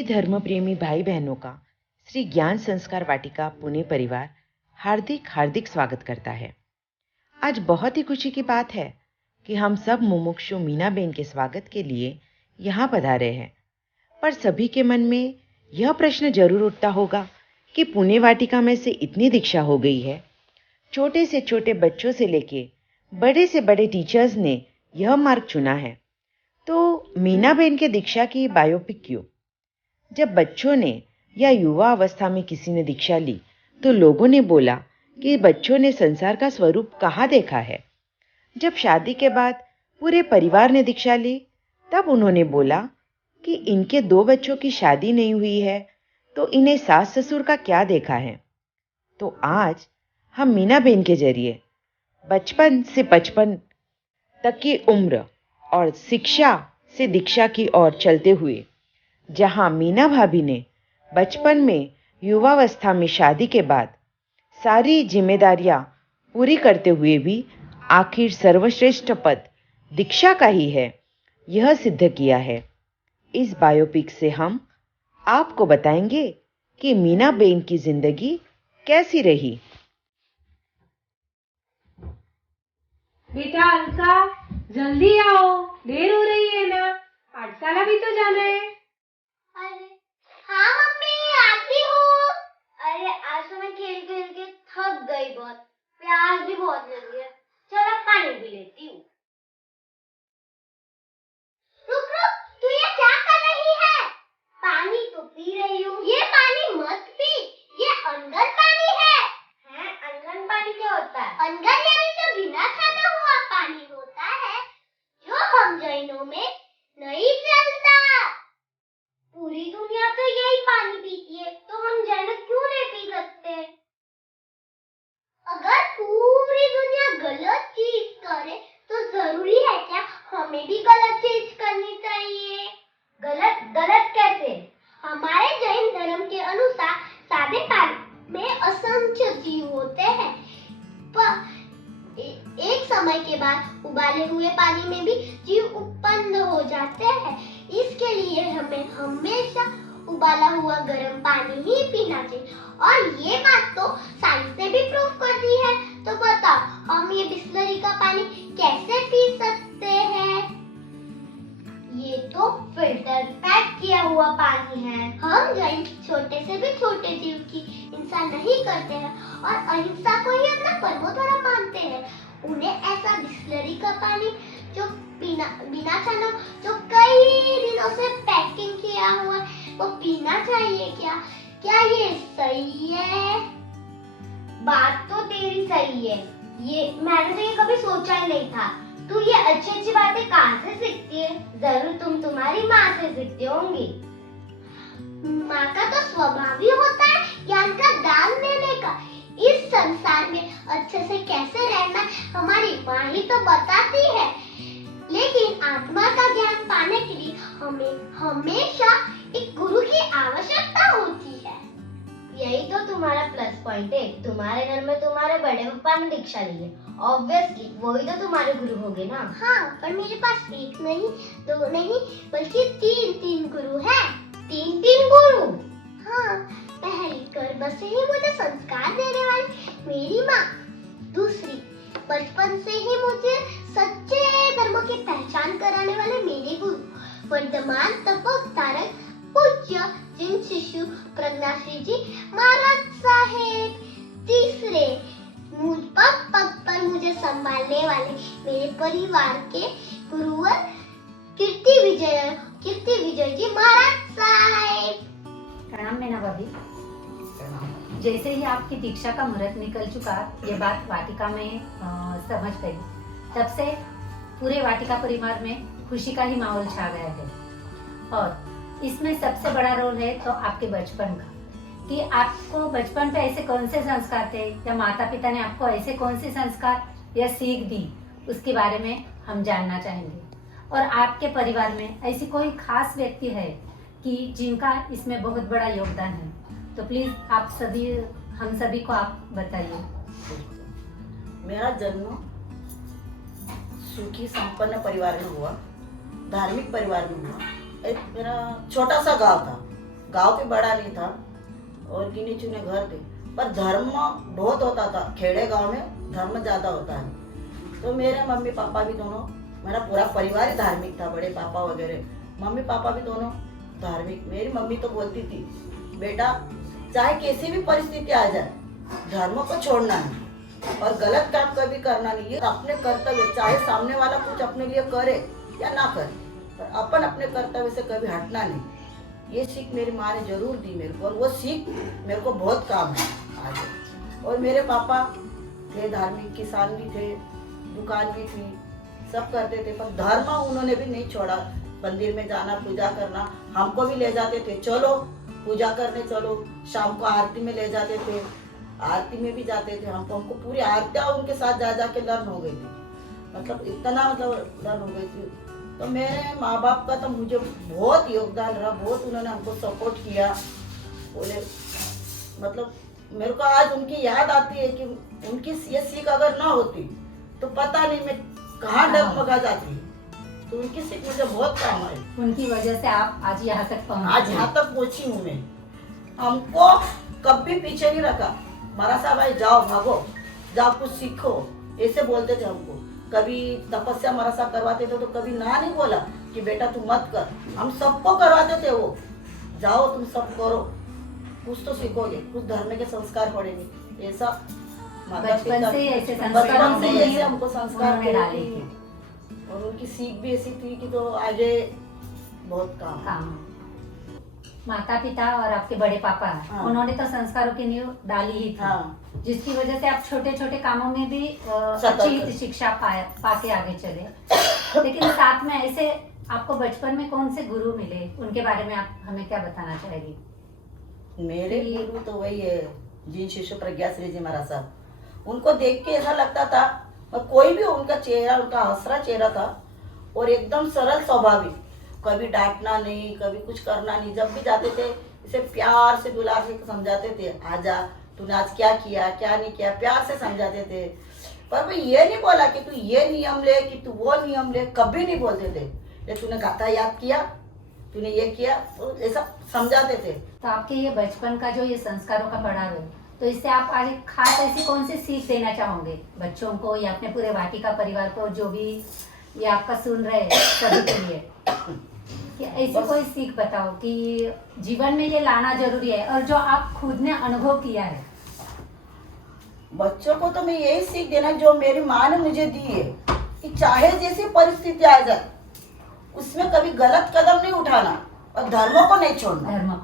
सभी धर्म प्रेमी भाई बहनों का श्री ज्ञान संस्कार वाटिका पुणे परिवार हार्दिक हार्दिक स्वागत करता है। आज बहुत ही खुशी की बात है कि हम सब मुमुक्षु मीनाबेन के स्वागत के लिए यहाँ पधारे हैं। पर सभी के मन में यह प्रश्न जरूर उठता होगा कि पुणे वाटिका में से इतनी दीक्षा हो गई है, छोटे से छोटे बच्चों से लेके बड़े से बड़े टीचर्स ने यह मार्ग चुना है, तो मीनाबेन के दीक्षा की बायोपिक क्यों? जब बच्चों ने या युवा अवस्था में किसी ने दीक्षा ली तो लोगों ने बोला कि बच्चों ने संसार का स्वरूप कहाँ देखा है। जब शादी के बाद पूरे परिवार ने दीक्षा ली तब उन्होंने बोला कि इनके 2 बच्चों की शादी नहीं हुई है तो इन्हें सास ससुर का क्या देखा है। तो आज हम मीनाबेन के जरिए बचपन से 55 तक की उम्र और शिक्षा से दीक्षा की ओर चलते हुए, जहां मीना भाभी ने बचपन में युवावस्था में शादी के बाद सारी जिम्मेदारियां पूरी करते हुए भी आखिर सर्वश्रेष्ठ पद दीक्षा का ही है, यह सिद्ध किया है। इस बायोपिक से हम आपको बताएंगे कि मीनाबेन की जिंदगी कैसी रही। बेटा अलका, जल्दी आओ, देर हो रही है ना, पाठशाला भी तो जाना है। अरे हाँ मम्मी, आती हूँ। अरे आज तो मैं खेल खेल के थक गई बहुत, प्यास भी बहुत लगी है। चलो पानी पी लेती हूँ। रुक रुक, तू ये क्या कर रही है? पानी तो पी रही हूँ। ये पानी मत पी, ये अनगन पानी है। हैं, अनगन पानी क्या होता है? अनगन यानी जो बिना छाना हुआ पानी होता है, जो हम जैनों में नहीं चलता। पूरी दुनिया तो यही पानी पीती है, तो हम जैन क्यों नहीं पी सकते? अगर पूरी दुनिया गलत चीज करे तो जरूरी है क्या हमें भी गलत चीज करनी चाहिए? गलत कैसे? हमारे जैन धर्म के अनुसार सादे पानी में असंख्य जीव होते हैं, पर एक समय के बाद उबाले हुए पानी में भी जीव उत्पन्न हो जाते हैं। इसके लिए हमें हमेशा उबाला हुआ गर्म पानी ही पीना चाहिए, और ये बात तो साइंस ने भी प्रूव कर दी है। तो बताओ, हम ये बिस्लरी का पानी कैसे पी सकते हैं? ये तो फिल्टर पैक किया हुआ पानी है। हम जैन छोटे से भी छोटे जीव की हिंसा नहीं करते हैं और अहिंसा को ही अपना परमो धर्म मानते हैं। उन्हें ऐसा बिस्लरी का पानी जो बिना छाना, जो कई दिनों से पैकिंग किया हुआ है, वो पीना चाहिए क्या? क्या ये सही है? बात तो तेरी सही है, ये मैंने तो ये कभी सोचा ही नहीं था। तू ये अच्छी अच्छी बातें कहाँ से सीखती है? जरूर तुम तुम्हारी माँ से सीखती होंगी। माँ का तो स्वभाव ही होता है ज्ञान का दान देने का। इस संसार में अच्छे से कैसे रहना हमारी माँ ही तो बताती है, लेकिन आत्मा का ज्ञान पाने के लिए हमें हमेशा एक गुरु की आवश्यकता होती है। यही तो तुम्हारा प्लस पॉइंट है। तुम्हारे घर में तुम्हारे बड़े पापा ने दीक्षा ली है, ऑब्वियसली वही तो तुम्हारे गुरु होंगे ना। हाँ, पर मेरे पास एक नहीं, 2 नहीं, बल्कि 3 गुरु हैं। 3 गुरु? हाँ, पहली गर्भ से ही मुझे संस्कार देने वाली मेरी माँ, दूसरी बचपन से ही मुझे सच्चे धर्म की पहचान कराने वाले मेरे गुरु, वर्तमान तपोधारक पूज्य जिन शिशु प्रज्ञाश्री जी महाराज साहेब, तीसरे मुझ पर मुझे संभालने वाले मेरे परिवार के गुरुवर कीर्ति विजय जी महाराज साहेब। प्रणाम मीना भाभी। जैसे ही आपकी दीक्षा का मुहूर्त निकल चुका, ये बात वाटिका में समझ गई, तब से पूरे वाटिका परिवार में खुशी का ही माहौल छा गया है। और इसमें सबसे बड़ा रोल है तो आपके बचपन का, कि आपको बचपन पे ऐसे कौन से संस्कार थे, या माता पिता ने आपको ऐसे कौन से संस्कार या सीख दी, उसके बारे में हम जानना चाहेंगे। और आपके परिवार में ऐसी कोई खास व्यक्ति है कि जिनका इसमें बहुत बड़ा योगदान है, तो प्लीज हम सभी को आप बताइए। मेरा जन्म सुखी संपन्न परिवार में हुआ, धार्मिक परिवार में हुआ। एक मेरा छोटा सा गांव था, गांव भी बड़ा नहीं था और गिने चुने घर थे, पर धर्म बहुत होता था। खेड़े गांव में धर्म ज्यादा होता है। तो मेरे मम्मी पापा भी दोनों, मेरा पूरा परिवार ही धार्मिक था, बड़े पापा वगैरह, मम्मी पापा भी दोनों धार्मिक। मेरी मम्मी तो बोलती थी, बेटा चाहे कैसी भी परिस्थिति आ जाए धर्म को छोड़ना नहीं और गलत काम कभी करना नहीं। ये अपने कर्तव्य, चाहे सामने वाला कुछ अपने लिए करे या ना करे, पर अपन अपने कर्तव्य से कभी हटना नहीं। ये सीख मेरी माँ ने जरूर दी मेरे को, और वो सीख मेरे को बहुत काम है आज। और मेरे पापा थे धार्मिक, किसान भी थे, दुकान भी थी, सब करते थे, पर धर्म उन्होंने भी नहीं छोड़ा। मंदिर में जाना, पूजा करना, हमको भी ले जाते थे, चलो पूजा करने चलो। शाम को आरती में ले जाते थे, आरती में भी जाते थे हमको पूरी आरतियाँ उनके साथ जा जाके लर्न हो गई थी। मतलब इतना लर्न हो गई थी। तो मेरे माँ बाप का तो मुझे बहुत योगदान रहा, बहुत उन्होंने हमको सपोर्ट किया। बोले मतलब मेरे को आज उनकी याद आती है कि उनकी ये सीख अगर ना होती तो पता नहीं मैं कहाँ डगमगा जाती। तो उनकी सीख मुझे बहुत काम आई। उनकी वजह से आप आज यहाँ तक पहुँचे। आज यहाँ तक पहुंची हूँ मैं। हमको कभी पीछे नहीं रखा। मारा साहब भाई जाओ, भागो, जाओ कुछ सीखो, ऐसे बोलते थे हमको। कभी तपस्या मारा साहब करवाते थे तो कभी ना नहीं बोला कि बेटा तू मत कर। हम सबको करवाते थे वो, जाओ तुम सब करो, कुछ तो सीखोगे, कुछ धर्म के संस्कार पड़ेंगे। ये सब बचपन से ऐसे बचपन से ऐसे हमको संस्कार उन्होंने डाले थे। और उनकी सीख भी ऐसी थी कि तो आगे बहुत काम। माता पिता और आपके बड़े पापा, हाँ। उन्होंने तो संस्कारों की नींव डाली ही थी। हाँ। जिसकी वजह से आप छोटे छोटे कामों में भी सतर्क। अच्छी शिक्षा पाके आगे चले। लेकिन साथ में ऐसे आपको बचपन में कौन से गुरु मिले, उनके बारे में आप हमें क्या बताना चाहेगी? मेरे गुरु तो वही है जिन शिशु प्रज्ञा श्री जी महाराज साहब। उनको देख के ऐसा लगता था, और कोई भी उनका चेहरा, उनका हंसरा चेहरा था और एकदम सरल स्वाभाविक, कभी डांटना नहीं, कभी कुछ करना नहीं। जब भी जाते थे इसे प्यार से दुलार से समझाते थे, आजा तूने आज क्या किया क्या नहीं किया, प्यार से समझाते थे। पर वो ये नहीं बोला कि तू ये नियम ले, कि तू वो नियम ले, कभी नहीं बोलते थे। ये तूने गाथा याद किया, तूने ये किया, तो ऐसा समझाते थे। तो आपके ये बचपन का जो ये संस्कारों का पड़ाव है, तो इससे आप आज खास ऐसी कौन सी सीख देना चाहोगे बच्चों को या अपने पूरे वाटिका परिवार को, जो भी ये आपका सुन रहे हैं सभी के लिए? कि ऐसी कोई सीख बताओ कि जीवन में ये लाना जरूरी है और जो आप खुद ने अनुभव किया है। बच्चों को तो मैं यही सीख देना जो मेरी माँ ने मुझे दी है, कि चाहे जैसी परिस्थिति आ जाए उसमें कभी गलत कदम नहीं उठाना और धर्मों को नहीं छोड़ना। धर्म को